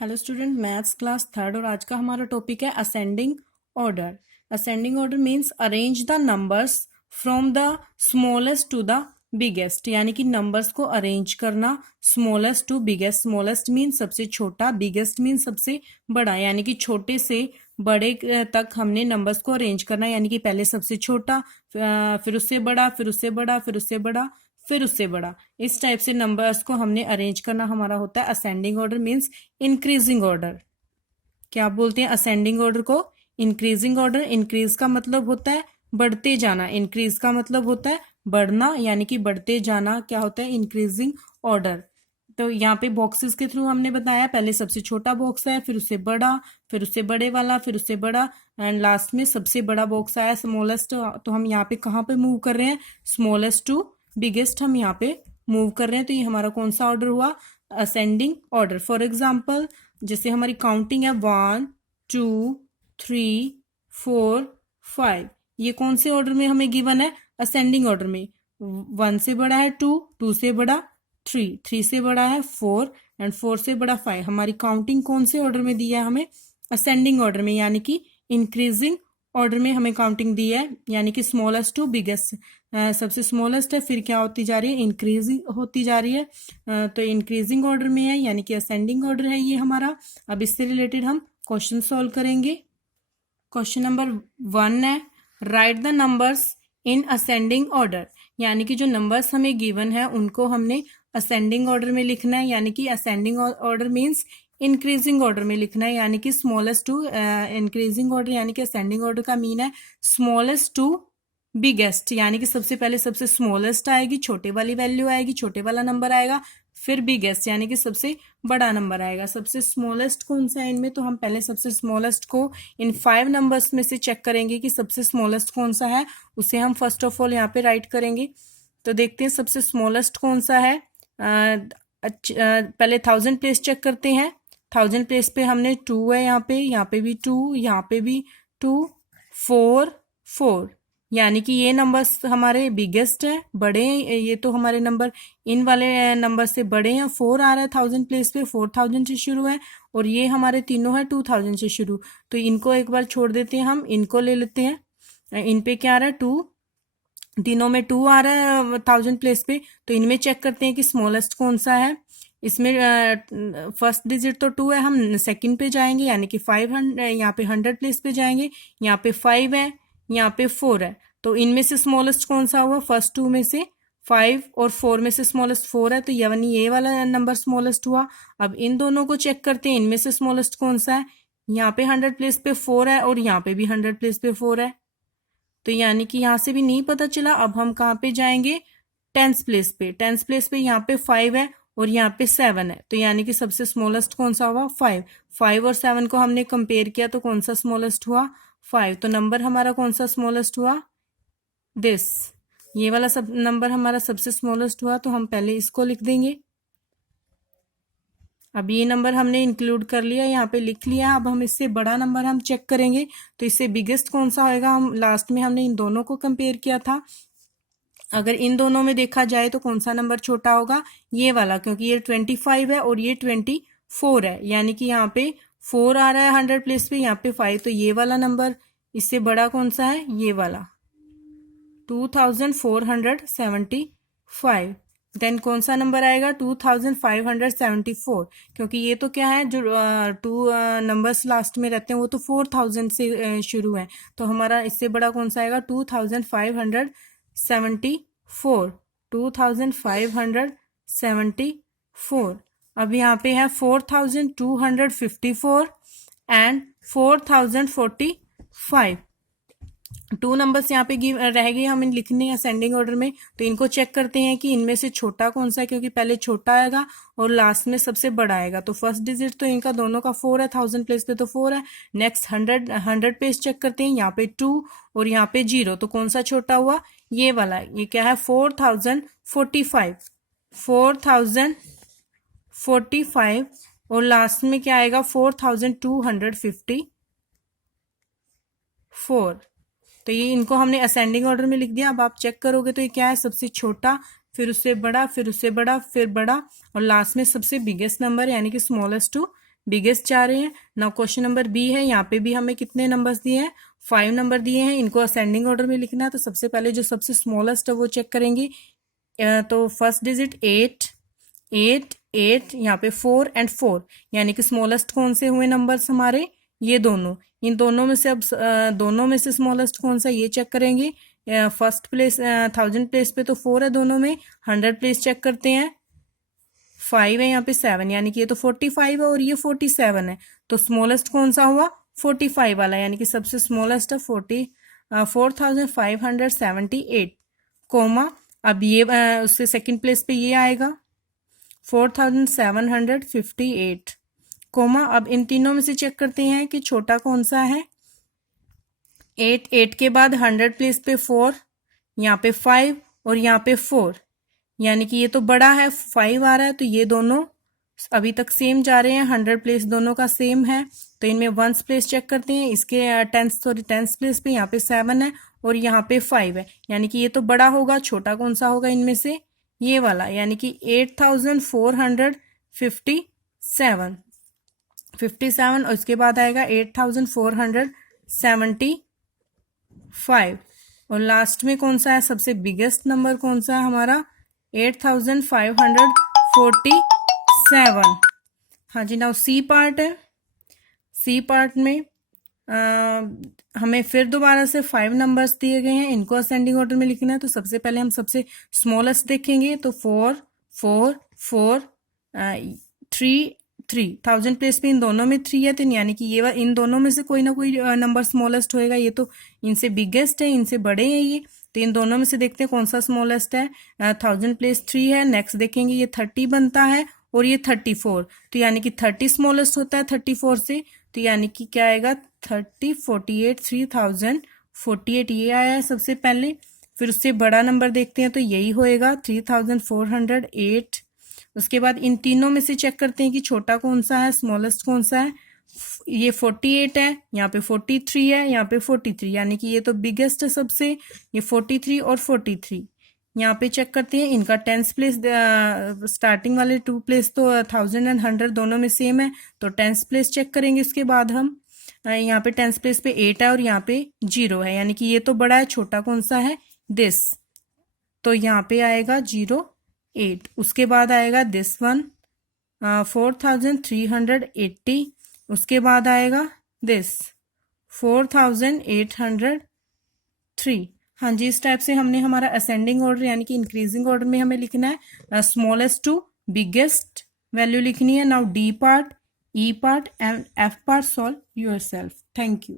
Hello student, maths class third और आज का हमारा टॉपिक है ascending order. Ascending order means arrange the numbers from the smallest to the biggest, यानी कि नंबर्स को अरेंज करना smallest to biggest. Smallest means सबसे छोटा, बिगेस्ट मीन्स सबसे बड़ा, यानी कि छोटे से बड़े तक हमने नंबर्स को अरेंज करना, यानी कि पहले सबसे छोटा, फिर उससे बड़ा, फिर उससे बड़ा, फिर उससे बड़ा, फिर उससे बड़ा। इस टाइप से नंबर्स को हमने अरेंज करना हमारा होता है ascending order means increasing order. क्या बोलते हैं असेंडिंग ऑर्डर को? Increasing order. इंक्रीज का मतलब होता है बढ़ते जाना, इंक्रीज का मतलब होता है बढ़ना, यानी कि बढ़ते जाना क्या होता है इंक्रीजिंग ऑर्डर। तो यहाँ पे बॉक्सेस के थ्रू हमने बताया, पहले सबसे छोटा बॉक्स है, फिर उससे बड़ा, फिर उससे बड़े वाला, फिर उससे बड़ा, एंड लास्ट में सबसे बड़ा बॉक्स आया स्मॉलेस्ट। तो हम यहाँ पे कहाँ पे मूव कर रहे हैं? स्मॉलेस्ट टू बिगेस्ट हम यहाँ पे मूव कर रहे हैं। तो ये हमारा कौन सा ऑर्डर हुआ? Ascending order. फॉर एग्जाम्पल जैसे हमारी काउंटिंग है 1 2 3 4 5, ये कौन से ऑर्डर में हमें गिवन है? असेंडिंग ऑर्डर में। 1 से बड़ा है 2, 2 से बड़ा 3, 3 से बड़ा है 4 एंड 4 से बड़ा 5। हमारी काउंटिंग कौन से ऑर्डर में दी है हमें? असेंडिंग ऑर्डर में, यानी कि इंक्रीजिंग ऑर्डर में हमें काउंटिंग दी है, यानी कि स्मॉलेस्ट टू बिगेस्ट। सबसे स्मॉलेस्ट है, फिर क्या होती जा रही है? इंक्रीजिंग होती जा रही है। तो इंक्रीजिंग ऑर्डर में है, यानी कि असेंडिंग ऑर्डर है ये हमारा। अब इससे रिलेटेड हम क्वेश्चन सॉल्व करेंगे। क्वेश्चन नंबर 1 है, right the numbers in ascending order, यानी कि जो नंबर्स हमें गिवन है उनको हमने असेंडिंग ऑर्डर में लिखना है, यानी कि ascending order means increasing order में लिखना है, यानी कि स्मॉलेस्ट टू इंक्रीजिंग ऑर्डर, यानी कि असेंडिंग ऑर्डर का मीन है स्मॉलेस्ट टू बिगेस्ट, यानी कि सबसे पहले सबसे स्मॉलेस्ट आएगी, छोटे वाली वैल्यू आएगी, छोटे वाला नंबर आएगा, फिर बिगेस्ट यानी कि सबसे बड़ा नंबर आएगा। सबसे स्मॉलेस्ट कौन सा है इनमें? तो हम पहले सबसे स्मॉलेस्ट को इन 5 नंबर्स में से चेक करेंगे कि सबसे स्मॉलेस्ट कौन सा है, उसे हम फर्स्ट ऑफ ऑल यहाँ पे राइट करेंगे। तो देखते हैं सबसे स्मॉलेस्ट कौन सा है। पहले 1000 प्लेस चेक करते हैं। 1000 प्लेस पे हमने 2 है, यहाँ पे भी 2, यहाँ पे भी 2, 4 4, यानी कि ये नंबर्स हमारे बिगेस्ट हैं, बड़े हैं। ये तो हमारे नंबर इन वाले नंबर से बड़े हैं। 4 आ रहा है 1000 प्लेस पे, 4000 से शुरू है, और ये हमारे तीनों है 2000 से शुरू। तो इनको एक बार छोड़ देते हैं, हम इनको ले लेते हैं। इन पे क्या आ रहा है? 2, तीनों में 2 आ रहा है 1000 प्लेस पे। तो इनमें चेक करते हैं कि स्मॉलेस्ट कौन सा है। इसमें फर्स्ट डिजिट तो 2 है, हम सेकंड पे जाएंगे, यानी कि 500, यहाँ पे 100 प्लेस पे जाएंगे, यहाँ पे 5 है, यहाँ पे 4 है। तो इनमें से स्मॉलेस्ट कौन सा हुआ? फर्स्ट 2 में से 5 और 4 में से स्मॉलेस्ट 4 है, तो यानी ये वाला नंबर स्मॉलेस्ट हुआ। अब इन दोनों को चेक करते हैं, इनमें से स्मॉलेस्ट कौन सा है? यहाँ पे 100 प्लेस पे 4 है, और यहाँ पे भी 100 प्लेस पे 4 है। तो यानी कि यहाँ से भी नहीं पता चला। अब हम कहाँ पे जाएंगे? 10th प्लेस पे। 10th प्लेस पे यहाँ पे 5 है और यहाँ पे 7 है, तो यानी कि सबसे स्मॉलेस्ट कौन सा हुआ? 5। 5 और 7 को हमने कंपेयर किया, तो कौन सा स्मॉलेस्ट हुआ? 5। तो नंबर हमारा कौन सा स्मॉलेस्ट हुआ? दिस, ये वाला सब नंबर हमारा सबसे स्मॉलेस्ट हुआ। तो हम पहले इसको लिख देंगे। अब ये नंबर हमने इंक्लूड कर लिया, यहाँ पे लिख लिया। अब हम इससे बड़ा नंबर हम चेक करेंगे, तो इससे बिगेस्ट कौन सा होएगा? हम लास्ट में हमने इन दोनों को कंपेयर किया था। अगर इन दोनों में देखा जाए तो कौन सा नंबर छोटा होगा? ये वाला, क्योंकि ये 25 है और ये 24 है, यानी कि यहाँ पे 4 आ रहा है 100 प्लेस पे, यहाँ पे 5, तो ये वाला नंबर इससे बड़ा कौन सा है? ये वाला 2475। देन कौन सा नंबर आएगा? 2574, क्योंकि ये तो क्या है, जो 2 नंबर्स लास्ट में रहते हैं वो तो 4000 से शुरू है। तो हमारा इससे बड़ा कौन सा आएगा? 2574, 2574। अब यहाँ पे है 4254 एंड 4045। 2 नंबर्स यहाँ पे रह गए, हम इन लिखने हैं असेंडिंग ऑर्डर में। तो इनको चेक करते हैं कि इनमें से छोटा कौन सा है, क्योंकि पहले छोटा आएगा और लास्ट में सबसे बड़ा आएगा। तो फर्स्ट डिजिट तो इनका दोनों का 4 है, 1000 प्लेस पे तो 4 है। नेक्स्ट 100 पेज चेक करते हैं, यहाँ पे 2 और यहाँ पे 0, तो कौन सा छोटा हुआ? ये वाला। ये क्या है? 4045, 4045, और लास्ट में क्या आएगा? 4254। तो ये इनको हमने असेंडिंग ऑर्डर में लिख दिया। अब आप चेक करोगे तो ये क्या है? सबसे छोटा, फिर उससे बड़ा, फिर उससे बड़ा, फिर बड़ा, और लास्ट में सबसे बिगेस्ट नंबर, यानी कि स्मॉलेस्ट टू बिगेस्ट जा रहे हैं। नाउ क्वेश्चन नंबर बी है, यहाँ पे भी हमें कितने नंबर्स दिए हैं, 5 नंबर दिए हैं, इनको असेंडिंग ऑर्डर में लिखना है। तो सबसे पहले जो सबसे स्मॉलेस्ट है वो चेक करेंगे। तो फर्स्ट डिजिट 8 8 8, यहाँ पे 4 एंड 4, यानी कि स्मॉलेस्ट कौन से हुए नंबर्स हमारे, ये दोनों। इन दोनों में से अब दोनों में से स्मॉलेस्ट कौन सा ये चेक करेंगे। फर्स्ट प्लेस 1000 प्लेस पे तो 4 है दोनों में। 100 प्लेस चेक करते हैं, 5 है यहाँ पे 7, यानी कि ये तो 45 है और ये 47 है। तो स्मॉलेस्ट कौन सा हुआ, 45 वाला, यानी कि सबसे स्मॉलेस्ट है 4578, कोमा। अब ये उससे सेकंड प्लेस पे ये आएगा 4758, कोमा। अब इन तीनों में से चेक करते हैं कि छोटा कौन सा है। 8 के बाद 100 प्लेस पे 4, यहाँ पे 5 और यहाँ पे 4, यानी कि ये तो बड़ा है, 5 आ रहा है। तो ये दोनों अभी तक सेम जा रहे हैं, 100 प्लेस दोनों का सेम है। तो इनमें 1 प्लेस चेक करते हैं, इसके 10th प्लेस पे यहाँ पे 7 है और यहाँ पे 5 है, यानी कि ये तो बड़ा होगा। छोटा कौन सा होगा इनमें से, ये वाला, यानी कि 8457 और इसके बाद आएगा 8475 और लास्ट में कौन सा है, सबसे बिगेस्ट नंबर कौन सा है हमारा, 8547। हाँ जी। नाउ सी पार्ट है। सी पार्ट में हमें फिर दोबारा से 5 नंबर्स दिए गए हैं, इनको असेंडिंग ऑर्डर में लिखना है। तो सबसे पहले हम सबसे स्मॉलेस्ट देखेंगे। तो 4 4 4 3 3, 1000 प्लेस पे इन दोनों में 3 है, तो यानी कि ये इन दोनों में से कोई ना कोई नंबर स्मॉलेस्ट होएगा। ये तो इनसे बिगेस्ट है, इनसे बड़े हैं ये। तो इन दोनों में से देखते हैं कौन सा स्मॉलेस्ट है। 1000 प्लेस 3 है, नेक्स्ट देखेंगे ये 30 बनता है और ये 34, तो यानी कि 30 स्मॉलेस्ट होता है 34 से। तो यानी कि क्या आएगा, 30 48 3048 ये आया है सबसे पहले। फिर उससे बड़ा नंबर देखते हैं तो यही होएगा 3408। उसके बाद इन तीनों में से चेक करते हैं कि छोटा कौन सा है, स्मॉलेस्ट कौन सा है। ये 48 है, यहाँ पे 43 है, यहाँ पे 43, यानी कि ये तो बिगेस्ट है सबसे, ये 43 और 43। यहाँ पे चेक करते हैं इनका 10th प्लेस, स्टार्टिंग वाले 2 प्लेस तो 1000 एंड 100 दोनों में सेम है, तो 10th प्लेस चेक करेंगे। इसके बाद हम यहाँ पे 10th प्लेस पे 8 है और यहाँ पे 0 है, यानी कि ये तो बड़ा है। छोटा कौन सा है, दिस, तो यहाँ पे आएगा 08। उसके बाद आएगा दिस वन 4380, उसके बाद आएगा दिस 4803। हाँ जी, इस टाइप से हमने हमारा असेंडिंग ऑर्डर यानी कि इंक्रीजिंग ऑर्डर में हमें लिखना है, स्मॉलेस्ट टू बिगेस्ट वैल्यू लिखनी है। Now D part, E part and F part solve yourself. Thank you.